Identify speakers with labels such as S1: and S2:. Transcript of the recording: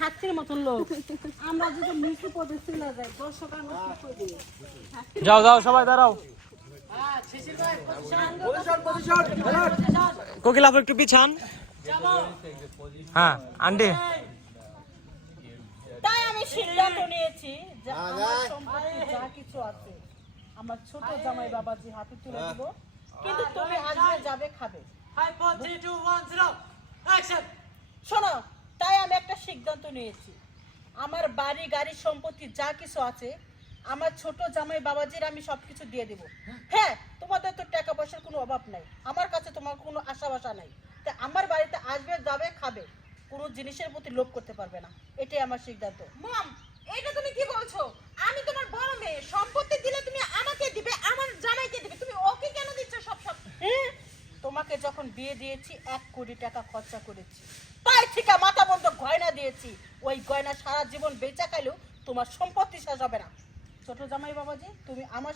S1: হাতির মতন লোক। আমরা যদি নিচু পদে চলে যাই দর্শক আমরা
S2: যাও যাও সবাই দাঁড়াও। কোকিল আপু একটু পিছান। হ্যাঁ আন্টি।
S1: তাই আমি সিদ্ধান্ত নিয়েছি যে আমার সম্পত্তি যা কিছু আছে আমার ছোট জামাই বাবাজি হাতে তুলে দিব। কিন্তু তুমি আজকে যাবে খাবে। শোনো তাই আমি একটা সিদ্ধান্ত নিয়েছি। আমার বাড়ি গাড়ি সম্পত্তি যা কিছু আছে আমার ছোট জামাই বাবাজির আমি সবকিছু দিয়ে দিব। হ্যাঁ তোমাদের তো টাকা পয়সার কোনো অভাব নাই। আমার কাছে তোমার কোনো আশা বাসা নাই। তা আমার বাড়িতে আসবে যাবে খাবে কোনো জিনিসের প্রতি লোভ করতে পারবে না। এটাই আমার সিদ্ধান্ত।
S3: মম এটা তুমি কি বলছো? আমি তোমার বড় মেয়ে। সম্পত্তি দিলে তুমি আমাকে দিবে আমার জামাইকে দিবে। তুমি ওকে কেন দিচ্ছ সব সব?
S1: হ্যাঁ? তোমাকে যখন বিয়ে দিয়েছি এক কোটি টাকা খরচা করেছি। তাই থেকে মাথা বন্ধ গয়না দিয়েছি। ওই গয়না সারা জীবন বেচা খাইলেও তোমার সম্পত্তি শেষ হবে না। ছোট জামাই বাবাজি, তুমি আমার